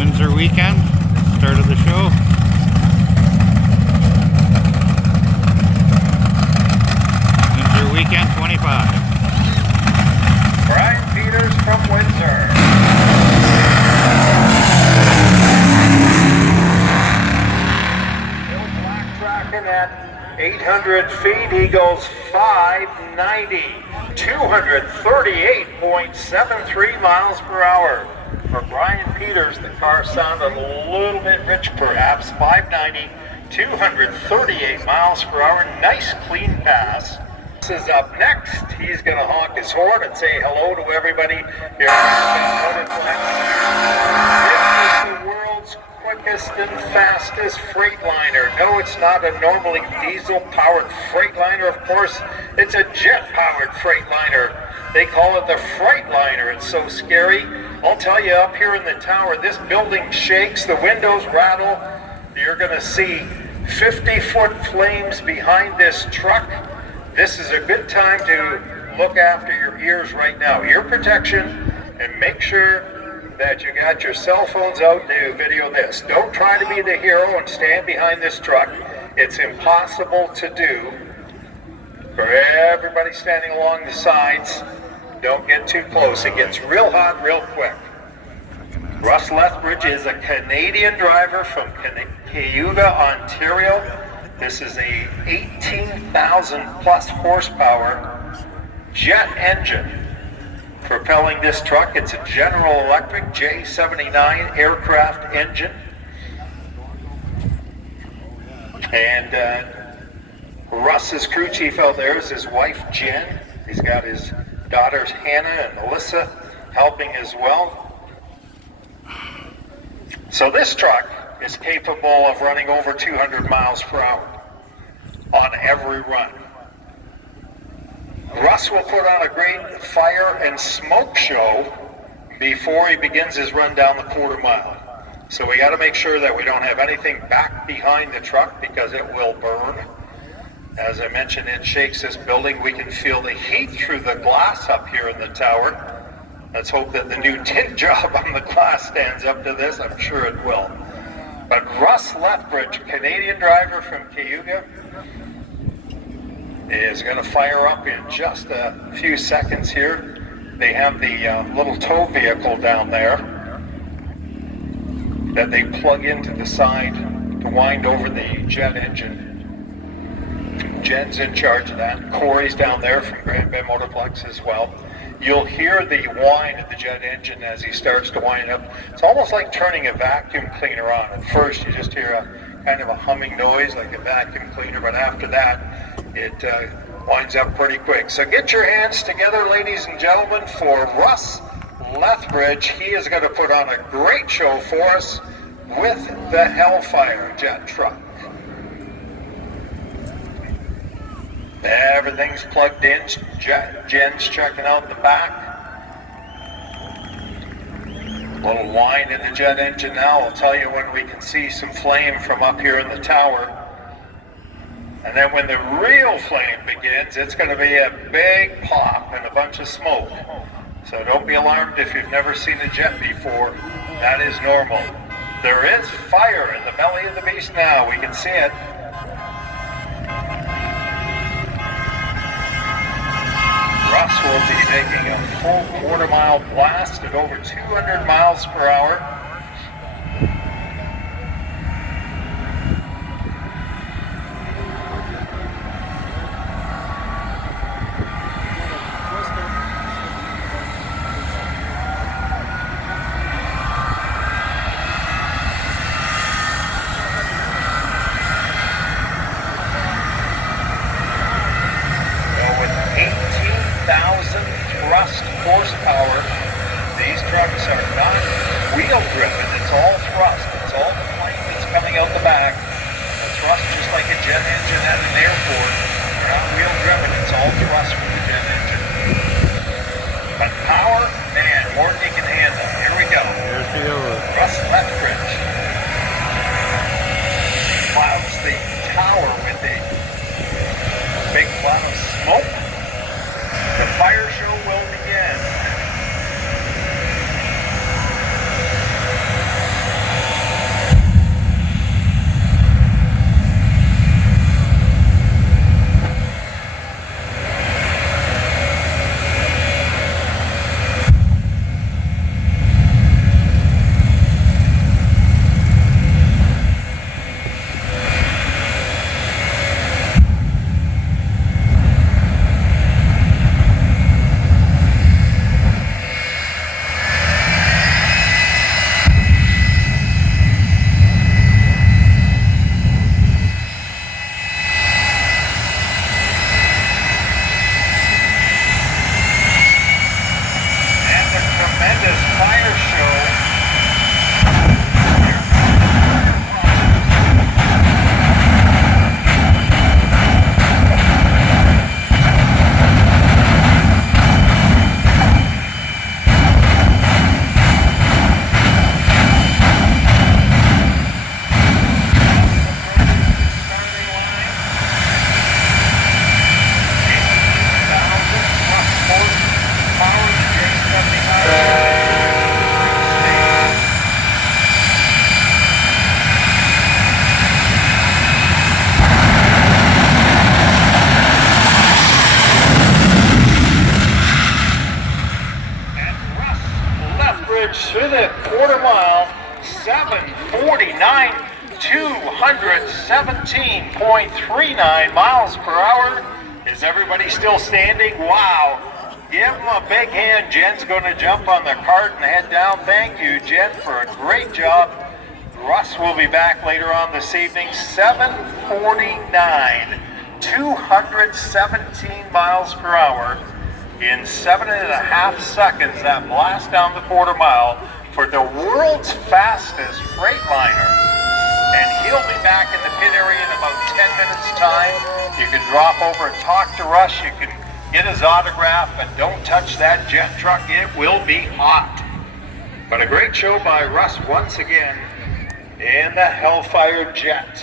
Windsor Weekend, start of the show. Windsor Weekend 25. Brian Peters from Windsor. Bill Black tracking at 800 feet. He goes 590, 238.73 miles per hour. For Brian Peters, the car sounded a little bit rich perhaps. 590, 238 miles per hour. Nice clean pass. This is up next. He's going to honk his horn and say hello to everybody here at This is the world's quickest and fastest Freightliner. No, it's not a normally diesel-powered Freightliner. Of course, it's a jet-powered Freightliner. They call it the Freightliner. It's so scary. I'll tell you, up here in the tower, this building shakes, the windows rattle. You're going to see 50-foot flames behind this truck. This is a good time to look after your ears right now. Ear protection, and make sure that you got your cell phones out to video this. Don't try to be the hero and stand behind this truck. It's impossible to do. For everybody standing along the sides, don't get too close. It gets real hot real quick. Russ Lethbridge is a Canadian driver from Cayuga, Ontario. This is a 18,000 plus horsepower jet engine propelling this truck. It's a General Electric J79 aircraft engine. And Russ's crew chief out there is his wife Jen. He's got his daughters Hannah and Alyssa helping as well. So this truck is capable of running over 200 miles per hour on every run. Russ will put on a great fire and smoke show before he begins his run down the quarter mile. So we got to make sure that we don't have anything back behind the truck because it will burn. As I mentioned, it shakes this building. We can feel the heat through the glass up here in the tower. Let's hope that the new tint job on the glass stands up to this. I'm sure it will. But Russ Lethbridge, Canadian driver from Cayuga, is going to fire up in just a few seconds here. They have the little tow vehicle down there that they plug into the side to wind over the jet engine. Jen's in charge of that. Corey's down there from Grand Bay Motorplex as well. You'll hear the whine of the jet engine as he starts to wind up. It's almost like turning a vacuum cleaner on. At first you just hear a kind of a humming noise like a vacuum cleaner, but after that it winds up pretty quick. So get your hands together, ladies and gentlemen, for Russ Lethbridge. He is going to put on a great show for us with the Hellfire jet truck. Everything's plugged in. Jen's checking out the back. A little whine in the jet engine now. I'll tell you when we can see some flame from up here in the tower. And then when the real flame begins, it's going to be a big pop and a bunch of smoke. So don't be alarmed if you've never seen a jet before. That is normal. There is fire in the belly of the beast now. We can see it. Russ will be taking a full quarter mile blast at over 200 miles per hour. Thrust horsepower. These trucks are not wheel driven, it's all thrust. It's all the plane that's coming out the back. The thrust just like a jet engine at an airport. They're not wheel driven, it's all thrust with the jet engine. But power, man, more than you can handle. Here we go. Here she goes. Russ Lethbridge clouds the tower with a big cloud of smoke. The fire show will begin. average through the quarter mile, 7:49, 217.39 miles per hour. Is everybody still standing? Wow. Give him a big hand. Jen's going to jump on the cart and head down. Thank you, Jen, for a great job. Russ will be back later on this evening. 7:49, 217 miles per hour in 7.5 seconds. That blast down the quarter mile for the world's fastest Freightliner. And he'll be back in the pit area in about 10 minutes time. You can drop over and talk to Russ. You can get his autograph, but don't touch that jet truck. It will be hot. But a great show by Russ once again in the Hellfire Jet.